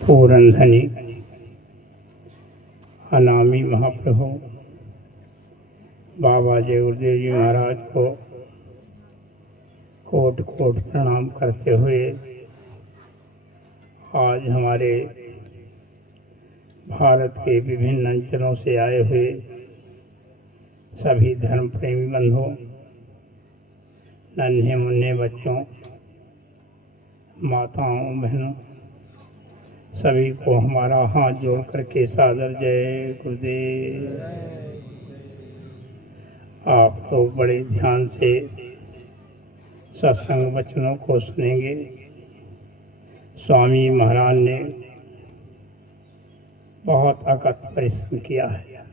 पूरनधनी अनामी महाप्रभु बाबा जय गुरुदेव जी महाराज को coat coat प्रणाम करते हुए आज हमारे भारत के विभिन्न अंचलों से आए हुए सभी धर्म प्रेमी बंधुओं, नन्हे मुन्ने बच्चों, माताओं, बहनों, सभी को हमारा हाथ जोड़ करके सादर जय गुरुदेव। आप तो बड़े ध्यान से सत्संग वचनों को सुनेंगे। स्वामी महाराज ने बहुत अकथ परिश्रम किया है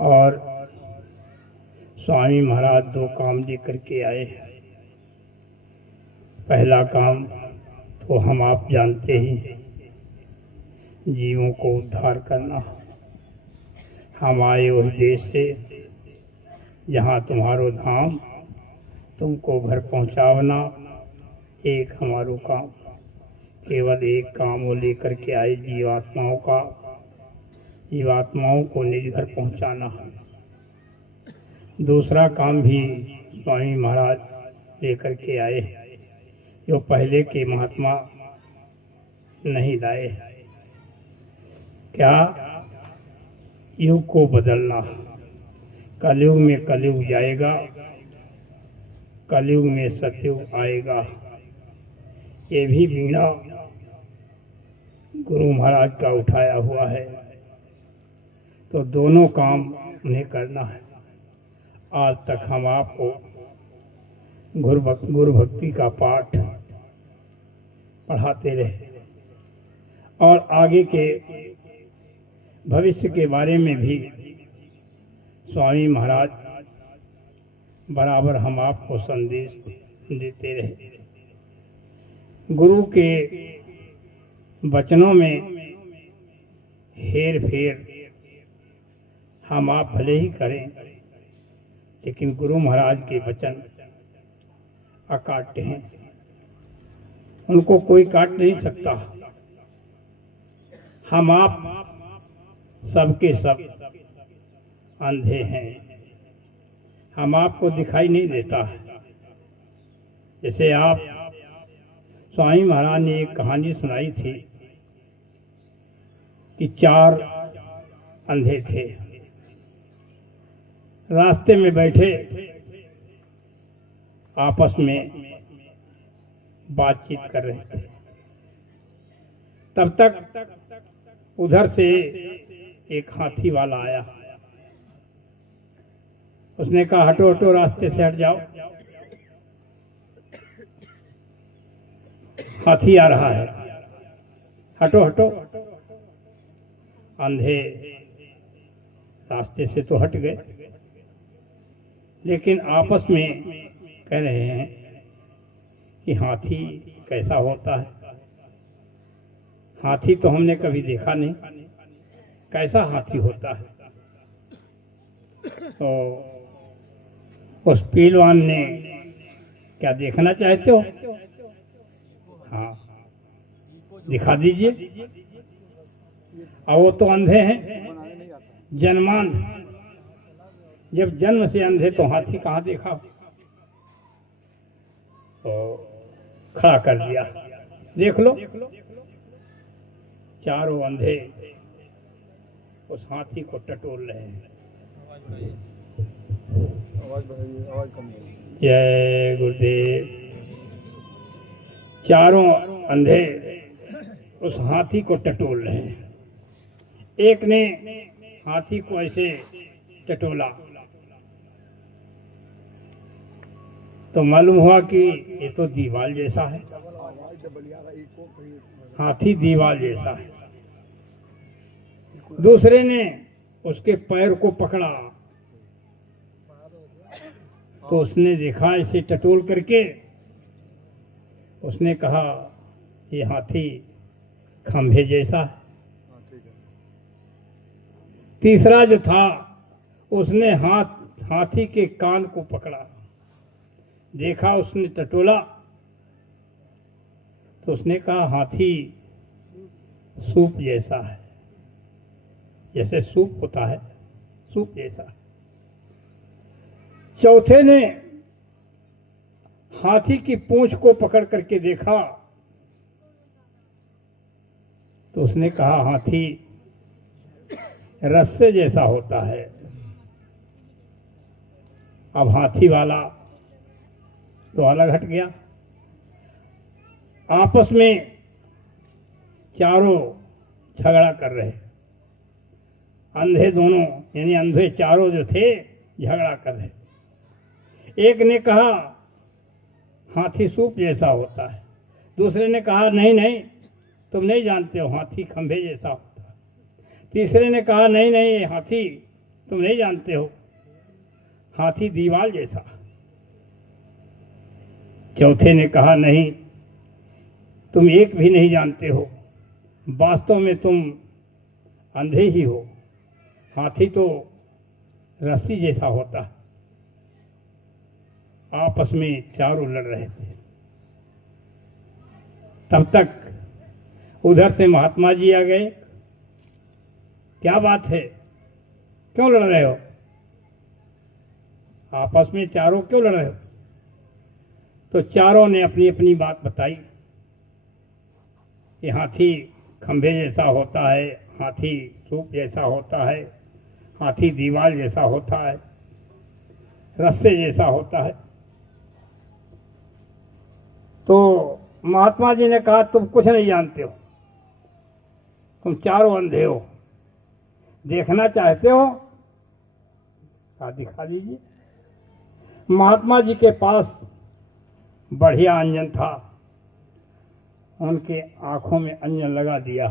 और स्वामी महाराज दो काम लेकर के आए। पहला काम तो हम आप जानते ही हैं, जीवों को उद्धार करना। हम आए उस देश से जहाँ तुम्हारो धाम, तुमको घर पहुँचावना एक हमारो काम। केवल एक काम वो लेकर के आए, जीवात्माओं को निज घर पहुँचाना। दूसरा काम भी स्वामी महाराज लेकर के आए, जो पहले के महात्मा नहीं लाए। क्या? युग को बदलना। कलयुग में कलयुग जाएगा, कलयुग में सतयुग आएगा। ये भी बीड़ा गुरु महाराज का उठाया हुआ है, तो दोनों काम उन्हें करना है। आज तक हम आपको गुरु भक्ति का पाठ पढ़ाते रहे और आगे के भविष्य के बारे में भी स्वामी महाराज बराबर हम आपको संदेश देते रहे। गुरु के वचनों में हेर फेर हम आप भले ही करें, लेकिन गुरु महाराज के वचन अकाट्य हैं, उनको कोई काट नहीं सकता। हम आप सबके सब अंधे हैं, हम आपको दिखाई नहीं देता। जैसे आप स्वामी महाराज ने एक कहानी सुनाई थी कि 4 अंधे थे, रास्ते में बैठे आपस में बातचीत कर रहे थे। तब तक उधर से एक हाथी वाला आया। उसने कहा, हटो हटो, रास्ते से हट जाओ, हाथी आ रहा है, हटो हटो। अंधे रास्ते से तो हट गए, लेकिन आपस में कह रहे हैं कि हाथी कैसा होता है। हाथी तो हमने कभी देखा नहीं, कैसा हाथी होता है। तो उस पहलवान ने, क्या देखना चाहते हो? हाँ, दिखा दीजिए। अब वो तो अंधे हैं, जन्मांध। जब जन्म से अंधे, तो हाथी कहाँ देखा? तो खड़ा कर दिया, देख लो। चारों अंधे उस हाथी को टटोल रहे हैं। जय गुरुदेव। चारों अंधे उस हाथी को टटोल रहे हैं। एक ने हाथी को ऐसे टटोला तो मालूम हुआ कि ये तो दीवाल जैसा है। हाथी दीवाल जैसा है। दूसरे ने उसके पैर को पकड़ा तो उसने देखा इसे टटोल करके, उसने कहा ये हाथी खंभे जैसा है। तीसरा जो था उसने हाथी के कान को पकड़ा, देखा, उसने टटोला तो उसने कहा हाथी सूप जैसा है, जैसे सूप होता है सूप जैसा। चौथे ने हाथी की पूंछ को पकड़ करके देखा तो उसने कहा हाथी रस्से जैसा होता है। अब हाथी वाला तो अलग हट गया। आपस में चारों झगड़ा कर रहे, अंधे दोनों यानी अंधे चारों जो थे झगड़ा कर रहे। एक ने कहा हाथी सूप जैसा होता है, दूसरे ने कहा नहीं नहीं तुम नहीं जानते हो, हाथी खंभे जैसा होता है। तीसरे ने कहा नहीं नहीं हाथी तुम नहीं जानते हो, हाथी दीवार जैसा। चौथे ने कहा नहीं तुम एक भी नहीं जानते हो, वास्तव में तुम अंधे ही हो, हाथी तो रस्सी जैसा होता है। आपस में चारों लड़ रहे थे। तब तक उधर से महात्मा जी आ गए। क्या बात है, क्यों लड़ रहे हो? आपस में चारों क्यों लड़ रहे हो? तो चारों ने अपनी अपनी बात बताई कि हाथी खंभे जैसा होता है, हाथी सूप जैसा होता है, हाथी दीवार जैसा होता है, रस्से जैसा होता है। तो महात्मा जी ने कहा तुम कुछ नहीं जानते हो, तुम चारों अंधे हो, देखना चाहते हो दिखा दीजिए। महात्मा जी के पास बढ़िया अंजन था, उनके आंखों में अंजन लगा दिया,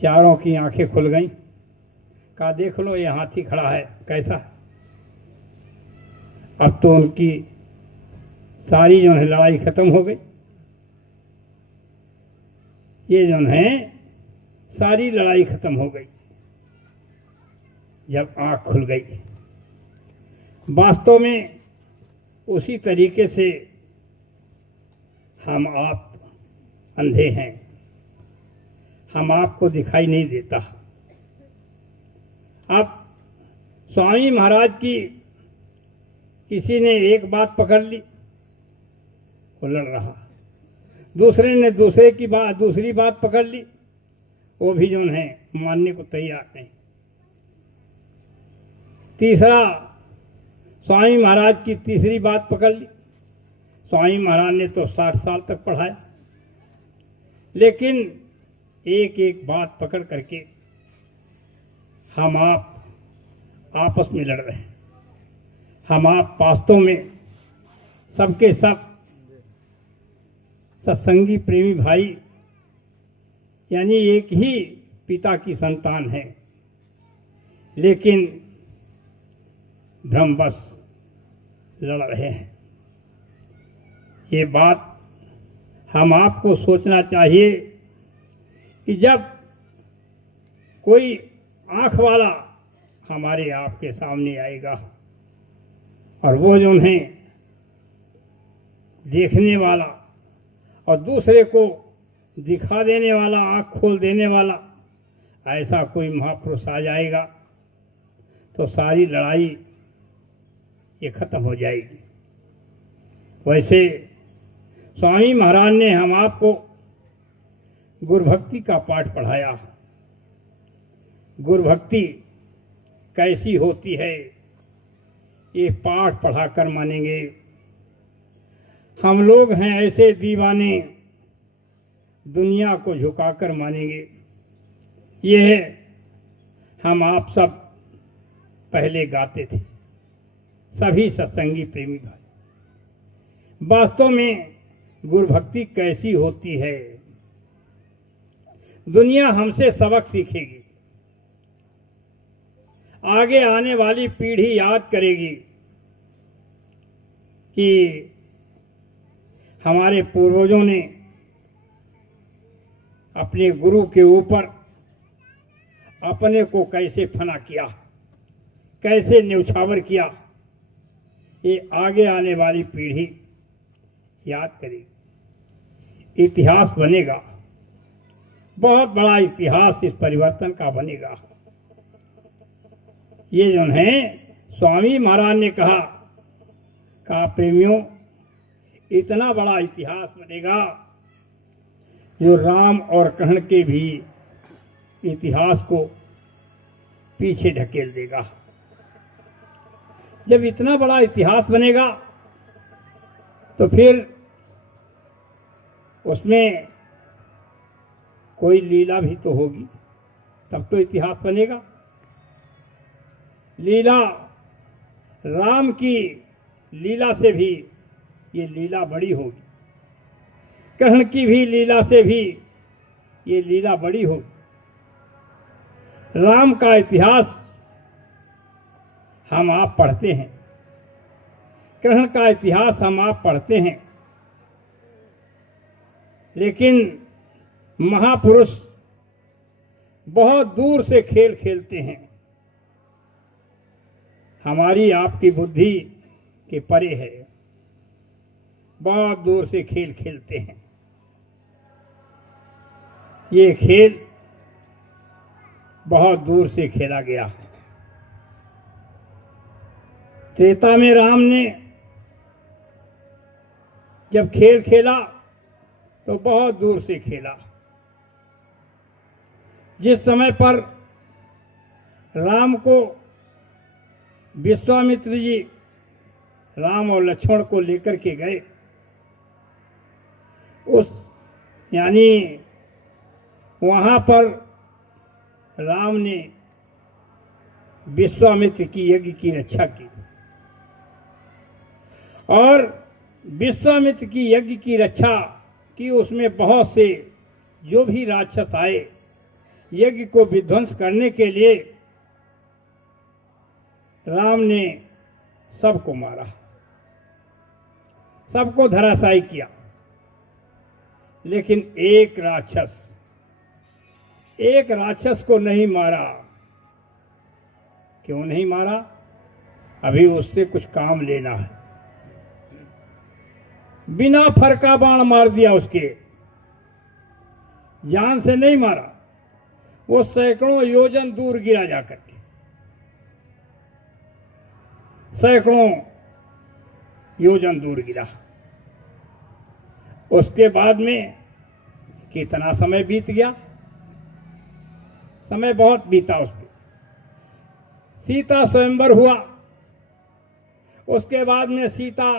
चारों की आंखें खुल गईं। कहा देख लो ये हाथी खड़ा है कैसा। अब तो उनकी सारी जो है लड़ाई खत्म हो गई। ये जो है सारी लड़ाई खत्म हो गई जब आंख खुल गई। वास्तव में उसी तरीके से हम आप अंधे हैं, हम आपको दिखाई नहीं देता। अब स्वामी महाराज की किसी ने एक बात पकड़ ली, वो लड़ रहा। दूसरे ने दूसरी बात पकड़ ली, वो भी जो है मानने को तैयार नहीं। तीसरा स्वामी महाराज की तीसरी बात पकड़ ली। स्वामी महाराज ने तो 60 साल तक पढ़ाया, लेकिन एक एक बात पकड़ करके हम आप आपस में लड़ रहे हैं। हम आप वास्तव में सबके सब सत्संगी प्रेमी भाई यानी एक ही पिता की संतान है, लेकिन भ्रमवश लड़ रहे हैं। ये बात हम आपको सोचना चाहिए कि जब कोई आँख वाला हमारे आपके सामने आएगा और वो जो है देखने वाला और दूसरे को दिखा देने वाला, आँख खोल देने वाला, ऐसा कोई महापुरुष आ जाएगा तो सारी लड़ाई ये खत्म हो जाएगी। वैसे स्वामी महाराज ने हम आपको गुरुभक्ति का पाठ पढ़ाया। गुरुभक्ति कैसी होती है ये पाठ पढ़ाकर मानेंगे। हम लोग हैं ऐसे दीवाने, दुनिया को झुकाकर मानेंगे। ये हम आप सब पहले गाते थे, सभी सत्संगी प्रेमी भाई। वास्तव में गुरुभक्ति कैसी होती है, दुनिया हमसे सबक सीखेगी, आगे आने वाली पीढ़ी याद करेगी कि हमारे पूर्वजों ने अपने गुरु के ऊपर अपने को कैसे फना किया, कैसे न्यौछावर किया। ये आगे आने वाली पीढ़ी याद करेगी। इतिहास बनेगा, बहुत बड़ा इतिहास इस परिवर्तन का बनेगा। ये जो है स्वामी महाराज ने कहा प्रेमियों, इतना बड़ा इतिहास बनेगा जो राम और कृष्ण के भी इतिहास को पीछे ढकेल देगा। जब इतना बड़ा इतिहास बनेगा तो फिर उसमें कोई लीला भी तो होगी, तब तो इतिहास बनेगा। लीला, राम की लीला से भी ये लीला बड़ी होगी, कृष्ण की भी लीला से भी ये लीला बड़ी होगी। राम का इतिहास हम आप पढ़ते हैं, कृष्ण का इतिहास हम आप पढ़ते हैं, लेकिन महापुरुष बहुत दूर से खेल खेलते हैं, हमारी आपकी बुद्धि के परे है, बहुत दूर से खेल खेलते हैं। ये खेल बहुत दूर से खेला गया। त्रेता में राम ने जब खेल खेला तो बहुत दूर से खेला। जिस समय पर राम को विश्वामित्र जी राम और लक्ष्मण को लेकर के गए, उस यानी वहाँ पर राम ने विश्वामित्र की यज्ञ की रक्षा की, और विश्वामित्र की यज्ञ की रक्षा की। उसमें बहुत से जो भी राक्षस आए यज्ञ को विध्वंस करने के लिए, राम ने सबको मारा, सबको धराशायी किया। लेकिन एक राक्षस को नहीं मारा। क्यों नहीं मारा? अभी उससे कुछ काम लेना है। बिना फरका बाण मार दिया, उसके जान से नहीं मारा, वो सैकड़ों योजन दूर गिरा जाकर के, सैकड़ों योजन दूर गिरा। उसके बाद में कितना समय बीत गया, समय बहुत बीता। उसके सीता स्वयंवर हुआ, उसके बाद में सीता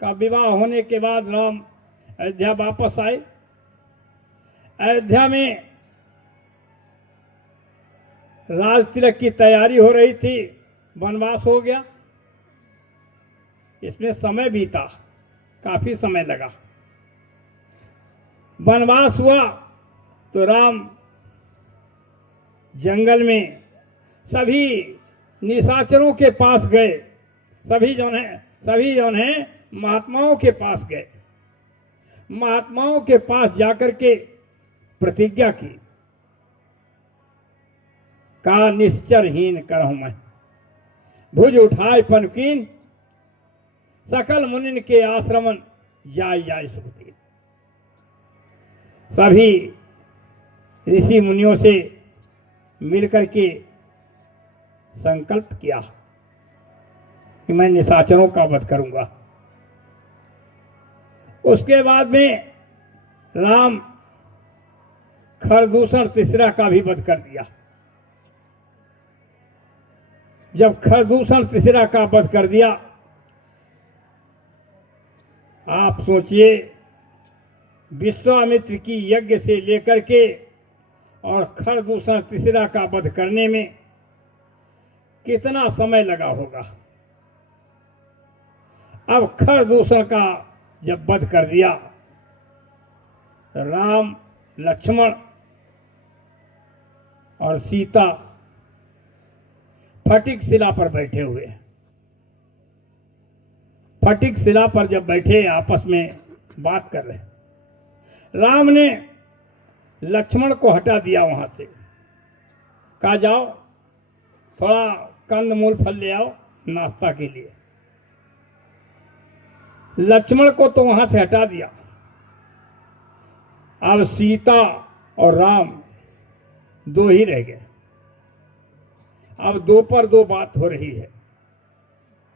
का विवाह होने के बाद राम अयोध्या वापस आए। अयोध्या में राज तिलक की तैयारी हो रही थी, वनवास हो गया, इसमें समय बीता, काफी समय लगा। वनवास हुआ तो राम जंगल में सभी निशाचरों के पास गए, सभी जौन है महात्माओं के पास गए। महात्माओं के पास जाकर के प्रतिज्ञा की, का निश्चरहीन करहूं मैं, भुज उठाए पनकीन, सकल मुनिन के आश्रमन जाय सुखती। सभी ऋषि मुनियों से मिलकर के संकल्प किया कि मैं निशाचरों का वध करूंगा। उसके बाद में राम खरदूषण तीसरा का भी वध कर दिया। जब खरदूषण तीसरा का वध कर दिया, आप सोचिए, विश्वामित्र की यज्ञ से लेकर के और खरदूषण तीसरा का वध करने में कितना समय लगा होगा। अब खरदूषण का जब वध कर दिया, राम, लक्ष्मण और सीता फटिक शिला पर बैठे हुए। फटिक शिला पर जब बैठे आपस में बात कर रहे, राम ने लक्ष्मण को हटा दिया वहां से, कहा जाओ थोड़ा कंद मूल फल ले आओ नाश्ता के लिए। लक्ष्मण को तो वहां से हटा दिया, अब सीता और राम दो ही रह गए। अब दो पर दो बात हो रही है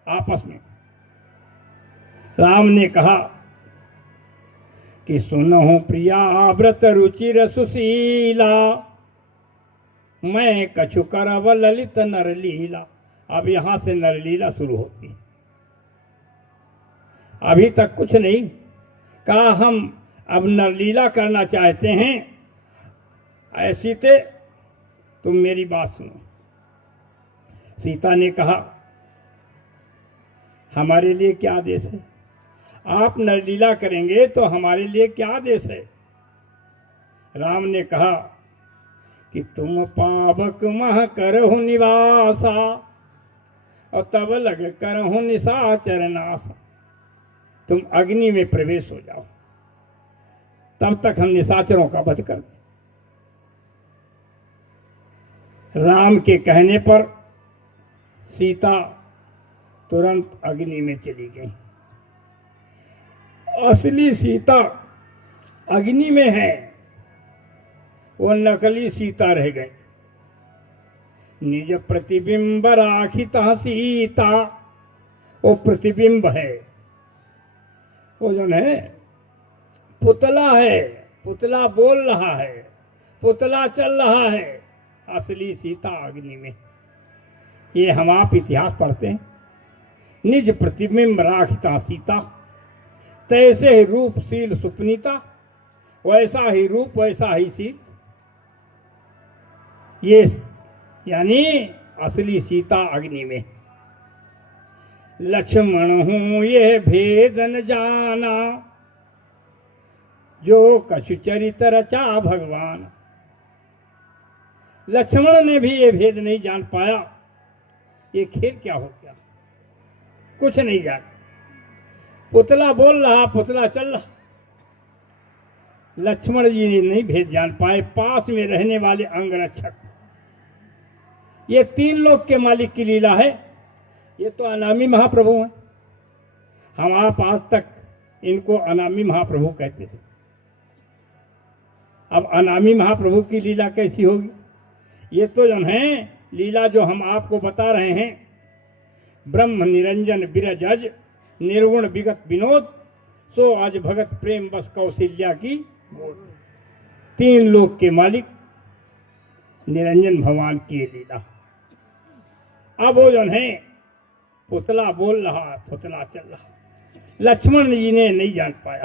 आपस में। राम ने कहा कि सुनहु प्रिया व्रत रुचिर सुशीला, मैं कछु करब ललित नरलीला। अब यहां से नरलीला शुरू होती है। अभी तक कुछ नहीं कहा, हम अब नरलीला करना चाहते हैं। ऐसी थे तुम मेरी बात सुनो। सीता ने कहा हमारे लिए क्या आदेश है? आप नरलीला करेंगे तो हमारे लिए क्या आदेश है? राम ने कहा कि तुम पावक मह करहु निवासा, और तब लग करहु निशाचर नासा। तुम अग्नि में प्रवेश हो जाओ, तब तक हम निशाचरों का वध कर दें। राम के कहने पर सीता तुरंत अग्नि में चली गई। असली सीता अग्नि में है, वो नकली सीता रह गई। निज प्रतिबिंब राखिता सीता, वो प्रतिबिंब है, वो जो है पुतला है, पुतला बोल रहा है, पुतला चल रहा है। असली सीता अग्नि में। ये हम आप इतिहास पढ़ते हैं। निज प्रतिबिंब राखिता सीता, तैसे ही रूपशील सुपनीता, वैसा ही रूप वैसा ही शील। ये यानी असली सीता अग्नि में। लक्ष्मण हूं ये भेद न जाना, जो कछु चरित रचा भगवान। लक्ष्मण ने भी ये भेद नहीं जान पाया। ये खेल क्या हो गया, कुछ नहीं जान। पुतला बोल रहा, पुतला चल रहा। लक्ष्मण जी ने नहीं भेद जान पाए। पास में रहने वाले अंगरक्षक, ये तीन लोक के मालिक की लीला है। ये तो अनामी महाप्रभु हैं। हम आप आज तक इनको अनामी महाप्रभु कहते थे। अब अनामी महाप्रभु की लीला कैसी होगी? ये तो जो है लीला जो हम आपको बता रहे हैं, ब्रह्म निरंजन बिरज अज, निर्गुण विगत विनोद, सो आज भगत प्रेम बस कौशल्या की गोद। तीन लोक के मालिक निरंजन भगवान की लीला। अब वो जो है पुतला बोल रहा, पुतला चल रहा। लक्ष्मण जी ने नहीं जान पाया।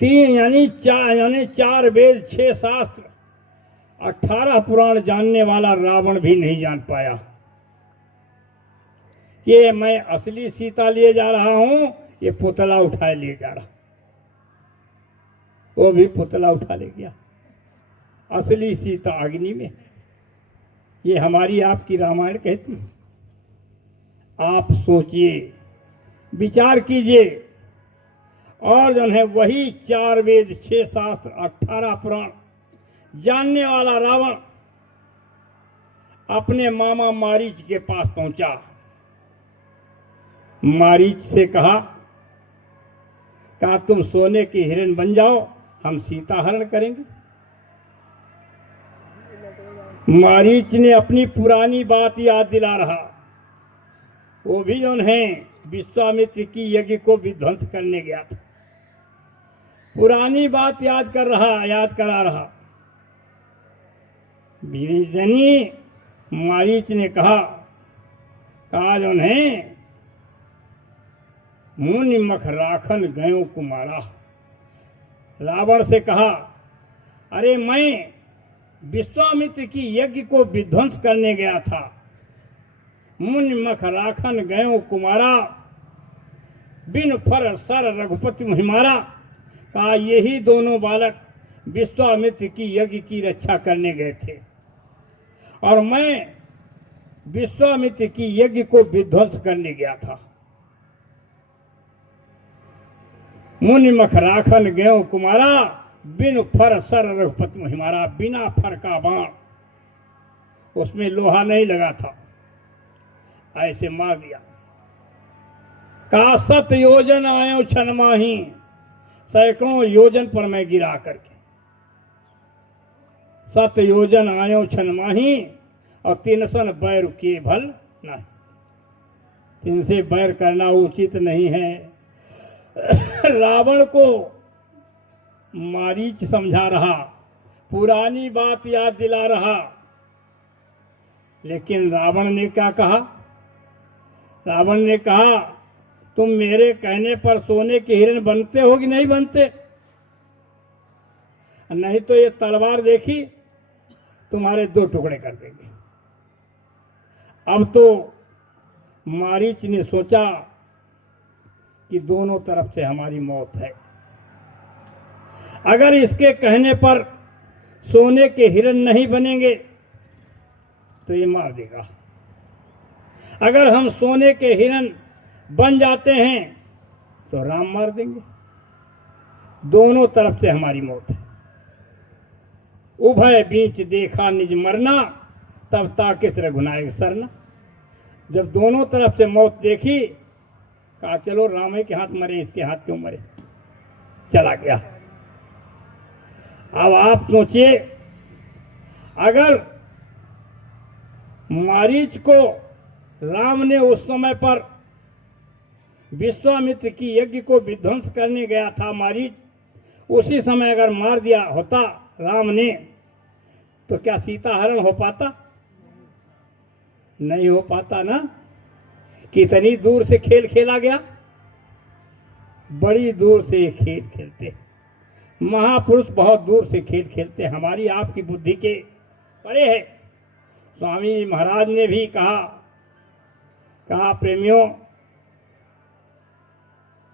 तीन यानी चार वेद, 6 शास्त्र, 18 पुराण जानने वाला रावण भी नहीं जान पाया कि मैं असली सीता लिए जा रहा हूं, ये पुतला उठाए लिए जा रहा। वो भी पुतला उठा ले गया। असली सीता अग्नि में। ये हमारी आपकी रामायण कहती है। आप सोचिए, विचार कीजिए, और जो है वही 4 वेद, 6 शास्त्र, 18 पुराण जानने वाला रावण अपने मामा मारीच के पास पहुंचा। मारीच से कहा तुम सोने के हिरण बन जाओ, हम सीता हरण करेंगे। मारीच ने अपनी पुरानी बात याद दिला रहा। वो भी जो है विश्वामित्र की यज्ञ को विध्वंस करने गया था। पुरानी बात याद करा रहा। बीजनी मारीच ने कहा जो है मुनि मख राखन गयो कुमारा। रावण से कहा, अरे मैं विश्वामित्र की यज्ञ को विध्वंस करने गया था। मुनि मख राखन गयो कुमारा, बिन फर सर रघुपति महिमारा। कहा यही दोनों बालक विश्वामित्र की यज्ञ की रक्षा करने गए थे, और मैं विश्वामित्र की यज्ञ को विध्वंस करने गया था। मुनि मख राखन गयो कुमारा, बिन फर सर रघुपति महिमारा। बिना फर का बाण, उसमें लोहा नहीं लगा था, ऐसे मार दिया। का 7 योजन आयो छन माही, सैकड़ों योजन पर मैं गिरा करके, 7 योजन आयो छन माही और 3 सन बैर किए भल नहीं। इनसे बैर करना उचित नहीं है। रावण को मारीच समझा रहा, पुरानी बात याद दिला रहा, लेकिन रावण ने क्या कहा? रावण ने कहा तुम मेरे कहने पर सोने के हिरण बनते हो कि नहीं बनते? नहीं तो ये तलवार देखी तुम्हारे 2 टुकड़े कर देंगे। अब तो मारीच ने सोचा कि दोनों तरफ से हमारी मौत है। अगर इसके कहने पर सोने के हिरण नहीं बनेंगे तो ये मार देगा। अगर हम सोने के हिरण बन जाते हैं तो राम मार देंगे। दोनों तरफ से हमारी मौत है। उभय बीच देखा निज मरना, तब ताकिस रघुनायक सरना। जब दोनों तरफ से मौत देखी, कहा चलो राम के हाथ मरे, इसके हाथ क्यों मरे, चला गया। अब आप सोचिए, अगर मारीच को राम ने उस समय पर विश्वामित्र की यज्ञ को विध्वंस करने गया था, मारीच उसी समय अगर मार दिया होता राम ने, तो क्या सीता हरण हो पाता? नहीं हो पाता ना। कितनी दूर से खेल खेला गया, बड़ी दूर से ये खेल खेलते। महापुरुष बहुत दूर से खेल खेलते, हमारी आपकी बुद्धि के परे है। स्वामी महाराज ने भी कहा प्रेमियों,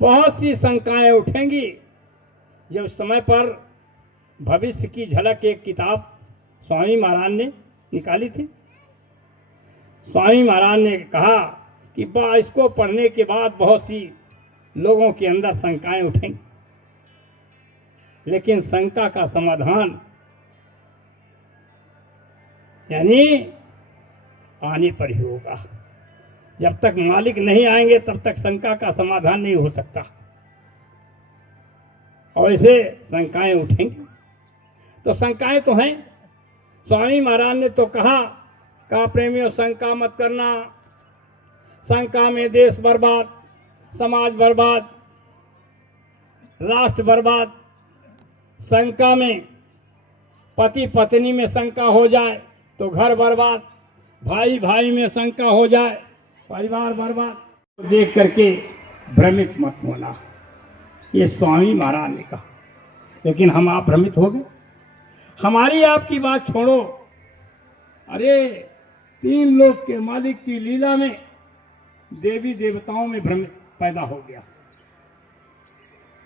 बहुत सी शंकाएं उठेंगी। जब समय पर भविष्य की झलक एक किताब स्वामी महाराज ने निकाली थी। स्वामी महाराज ने कहा कि इसको पढ़ने के बाद बहुत सी लोगों के अंदर शंकाएं उठेंगी, लेकिन शंका का समाधान यानी आने पर ही होगा। जब तक मालिक नहीं आएंगे तब तक शंका का समाधान नहीं हो सकता। और ऐसे शंकाएं उठेंगी, तो शंकाएं तो हैं। स्वामी महाराज ने तो कहा प्रेमियों शंका मत करना, शंका में देश बर्बाद, समाज बर्बाद, राष्ट्र बर्बाद। शंका में पति पत्नी में शंका हो जाए तो घर बर्बाद, भाई भाई में शंका हो जाए परिवार बर्बाद। देख करके भ्रमित मत होना, ये स्वामी महाराज ने कहा। लेकिन हम आप भ्रमित हो गए। हमारी आपकी बात छोड़ो, अरे 3 लोक के मालिक की लीला में देवी देवताओं में भ्रम पैदा हो गया।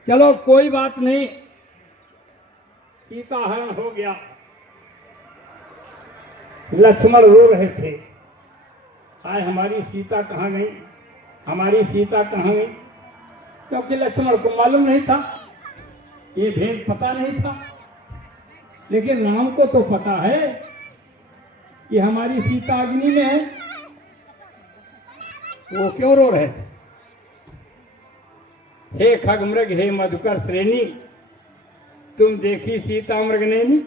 चलो कोई बात नहीं, सीता हरण हो गया। लक्ष्मण रो रहे थे, हाय हमारी सीता कहाँ गई, हमारी सीता कहाँ गई। क्योंकि लक्ष्मण को मालूम नहीं था, ये भेद पता नहीं था। लेकिन राम को तो पता है कि हमारी सीता अग्नि में है। वो क्यों रो रहे थे? हे खगमृग हे मधुकर श्रेणी, तुम देखी सीता मृग नैनी।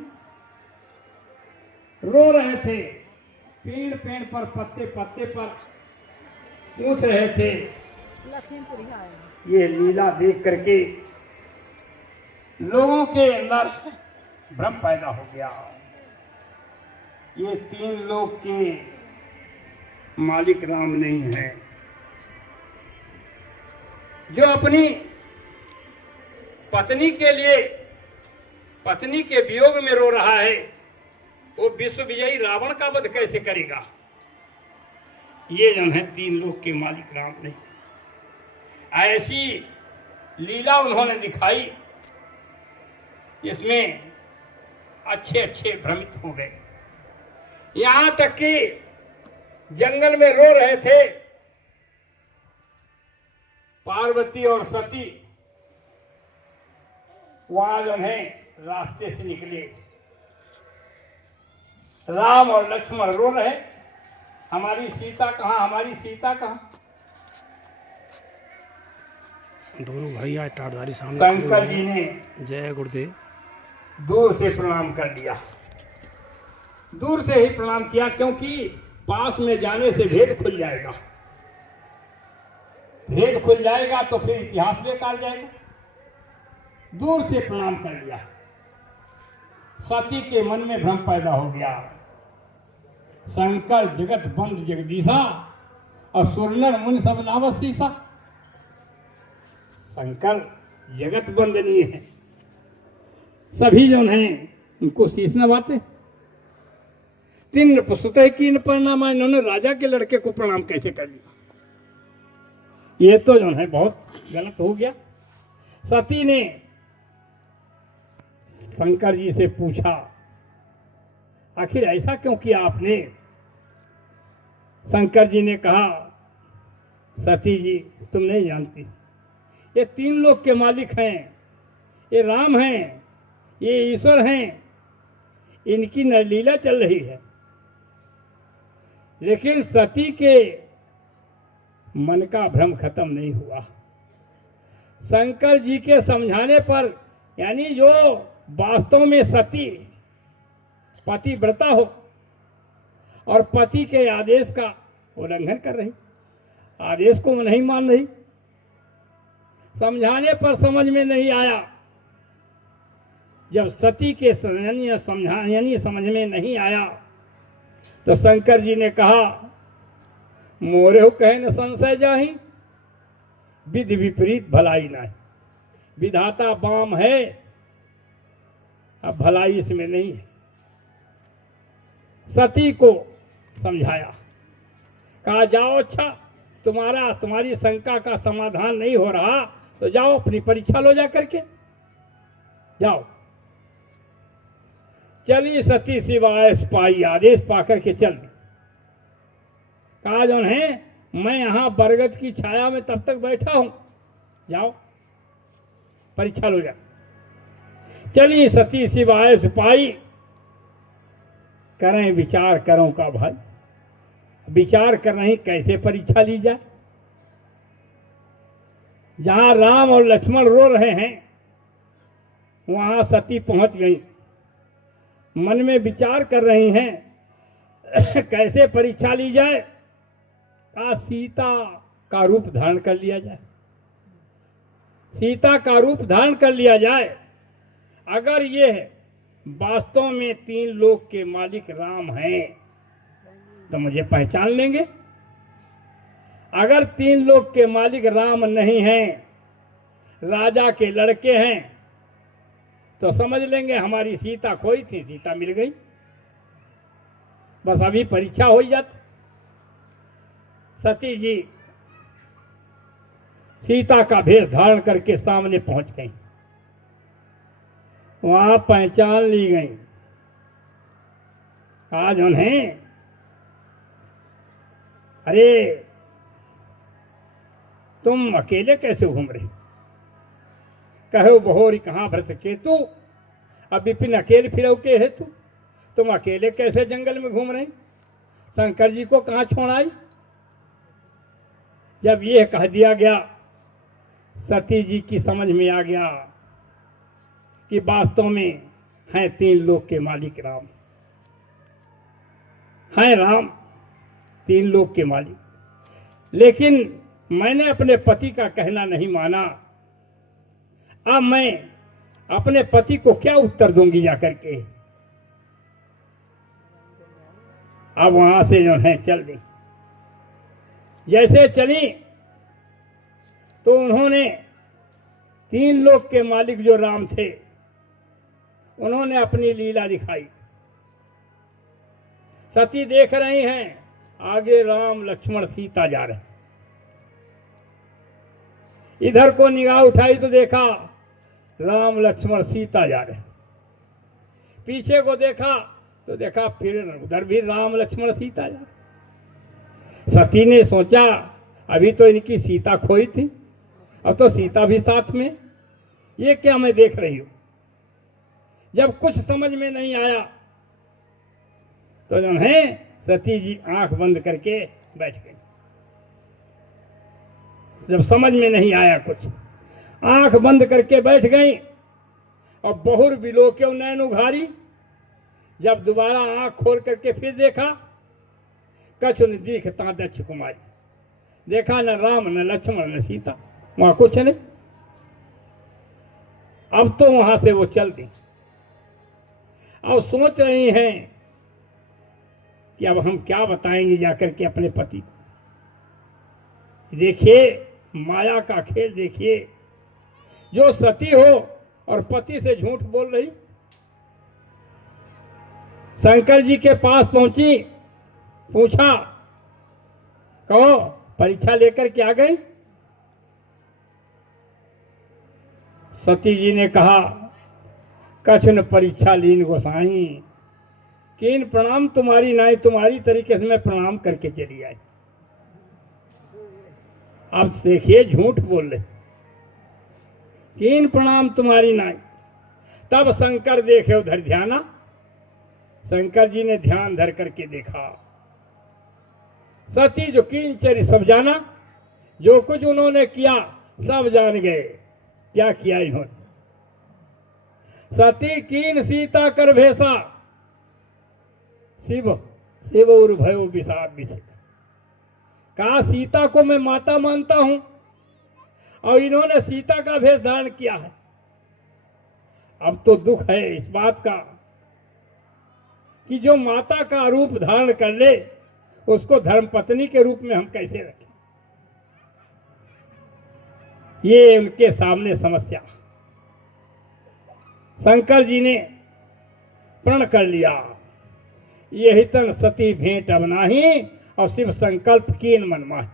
रो रहे थे, पेड़ पेड़ पर पत्ते पत्ते पर पूछ रहे थे। ये लीला देख करके लोगों के अंदर भ्रम पैदा हो गया। ये 3 लोक के मालिक राम नहीं है। जो अपनी पत्नी के लिए, पत्नी के वियोग में रो रहा है, वो विश्व विजयी रावण का वध कैसे करेगा? ये जो है 3 लोक के मालिक राम नहीं। ऐसी लीला उन्होंने दिखाई, इसमें अच्छे अच्छे भ्रमित हो गए। यहां तक कि जंगल में रो रहे थे पार्वती और सती, वहां जो है रास्ते से निकले। राम और लक्ष्मण रो रहे, हमारी सीता कहाँ, हमारी सीता कहाँ। दोनों भाई आज टाटधारी सामने शंकर जी ने जय गुरुदेव दूर से प्रणाम कर लिया। दूर से ही प्रणाम किया, क्योंकि पास में जाने से भेद खुल जाएगा। भेद खुल जाएगा तो फिर इतिहास बेकार जाएगा। दूर से प्रणाम कर लिया। सती के मन में भ्रम पैदा हो गया। शंकर जगत बंद जगदीशा और सुरनर मुनि सब नावत सीसा। शंकर जगत बंद नहीं है, सभी जो हैं उनको शीश नवाते। तीन पुस्तक की परिणाम, इन्होंने राजा के लड़के को प्रणाम कैसे कर लिया? ये तो जो है बहुत गलत हो गया। सती ने शंकर जी से पूछा, आखिर ऐसा क्यों किया आपने? शंकर जी ने कहा, सती जी तुम नहीं जानती, ये तीन लोक के मालिक हैं, ये राम हैं, ये ईश्वर हैं, इनकी न लीला चल रही है। लेकिन सती के मन का भ्रम खत्म नहीं हुआ। शंकर जी के समझाने पर, यानी जो वास्तव में सती पतिव्रता हो और पति के आदेश का उल्लंघन कर रही, आदेश को नहीं मान रही, समझाने पर समझ में नहीं आया। जब सती के यानी समझ में नहीं आया तो शंकर जी ने कहा, मोरे हो कहे न संशय जाहि, विधि विपरीत भलाई नहीं। विधाता बाम है, अब भलाई इसमें नहीं है। सती को समझाया, कहा जाओ, अच्छा तुम्हारी शंका का समाधान नहीं हो रहा तो जाओ अपनी परीक्षा लो जा करके जाओ। चली सती सिवाय पाई, आदेश पाकर के चल दी। कहा जो है मैं यहां बरगद की छाया में तब तक बैठा हूं, जाओ परीक्षा लो जा। चली सती सिवाय सिपाही, करें विचार करो का भाई। विचार कर रही कैसे परीक्षा ली जाए। जहां राम और लक्ष्मण रो रहे हैं वहां सती पहुंच गई। मन में विचार कर रही हैं कैसे परीक्षा ली जाए। का सीता का रूप धारण कर लिया जाए, सीता का रूप धारण कर लिया जाए। अगर ये वास्तव में तीन लोक के मालिक राम हैं तो मुझे पहचान लेंगे। अगर तीन लोक के मालिक राम नहीं हैं, राजा के लड़के हैं, तो समझ लेंगे हमारी सीता खोई थी, सीता मिल गई। बस अभी परीक्षा हो जाती। सती जी सीता का भेष धारण करके सामने पहुंच गई। वहां पहचान ली गई। आज उन्हें, अरे तुम अकेले कैसे घूम रहे? कहो बहोरी कहाँ भर सके तू, अब विपिन अकेले फिरो के है तू, तुम अकेले कैसे जंगल में घूम रहे? शंकर जी को कहाँ छोड़ आई? जब यह कह दिया गया, सती जी की समझ में आ गया कि वास्तव में हैं तीन लोक के मालिक राम, हैं राम तीन लोक के मालिक। लेकिन मैंने अपने पति का कहना नहीं माना। अब मैं अपने पति को क्या उत्तर दूंगी जाकर के? अब वहां से जो है चल दी। जैसे चली तो उन्होंने तीन लोक के मालिक जो राम थे, उन्होंने अपनी लीला दिखाई। सती देख रही हैं, आगे राम लक्ष्मण सीता जा रहे। इधर को निगाह उठाई तो देखा राम लक्ष्मण सीता जा रहे। पीछे को देखा तो देखा फिर उधर भी राम लक्ष्मण सीता जा रहे। सती ने सोचा अभी तो इनकी सीता खोई थी, अब तो सीता भी साथ में, ये क्या मैं देख रही हूं? जब कुछ समझ में नहीं आया तो जो है सती जी आंख बंद करके बैठ गई। जब समझ में नहीं आया कुछ आंख बंद करके बैठ गई और बहुर बिलो क्यों नैन उघारी। जब दोबारा आंख खोल करके फिर देखा, कछु न दिखता दक्ष कुमारी। देखा न राम न लक्ष्मण न सीता, वहां कुछ नहीं। अब तो वहां से वो चल दी और सोच रही हैं कि अब हम क्या बताएंगे जाकर के अपने पति को। देखिए माया का खेल, देखिए जो सती हो और पति से झूठ बोल रही। शंकर जी के पास पहुंची, पूछा, कहो परीक्षा लेकर के आ गई। सती जी ने कहा, कछन परीक्षा लीन गोसाई, किन प्रणाम तुम्हारी नाई, तुम्हारी तरीके से मैं प्रणाम करके चली आई। अब देखिए झूठ बोल रहे, किन प्रणाम तुम्हारी नाई। तब शंकर देखे उधर ध्याना। शंकर जी ने ध्यान धर करके देखा, सती जो किंचरी सब जाना, जो कुछ उन्होंने किया सब जान गए। क्या किया इन्होंने? सती कीन सीता कर भेसा, शिव शिव उर भयो विषाद विषय। कहा सीता को मैं माता मानता हूं और इन्होंने सीता का भेष धारण किया है। अब तो दुख है इस बात का कि जो माता का रूप धारण कर ले उसको धर्मपत्नी के रूप में हम कैसे रखें। ये उनके सामने समस्या। शंकर जी ने प्रण कर लिया, यही तन सती भेंट अब नाही, और शिव संकल्प कीन मन माही।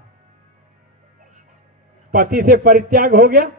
पति से परित्याग हो गया।